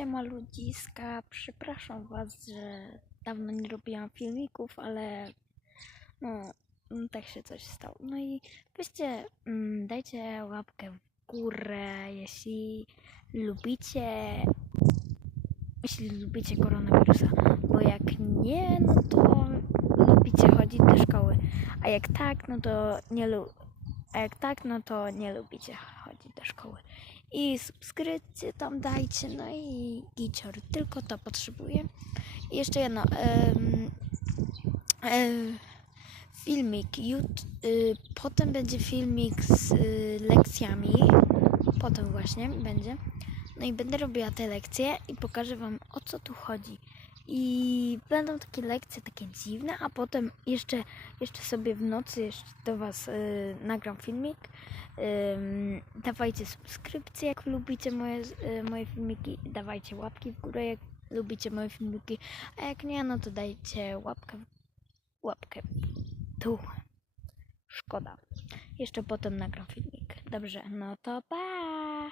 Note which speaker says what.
Speaker 1: Siema ludziska, przepraszam was, że dawno nie robiłam filmików, ale no, mm, tak się coś stało. No i weźcie, mm, dajcie łapkę w górę, jeśli lubicie, jeśli lubicie koronawirusa, bo jak nie, no to lubicie chodzić do szkoły, a jak tak, no to nie lu- a jak tak, no to nie lubicie chodzić do szkoły. I subskrypcję tam dajcie, no i gicior, tylko to potrzebuję. I jeszcze jedno, em, em, filmik, y, potem będzie filmik z y, lekcjami, potem właśnie będzie. No i będę robiła te lekcje i pokażę Wam o co tu chodzi. I będą takie lekcje takie dziwne, a potem jeszcze, jeszcze sobie w nocy jeszcze do Was y, nagram filmik. Ym, dawajcie subskrypcje, jak lubicie moje, y, moje filmiki. Dawajcie łapki w górę, jak lubicie moje filmiki. A jak nie, no to dajcie łapkę, łapkę tu. Szkoda. Jeszcze potem nagram filmik. Dobrze, no to pa!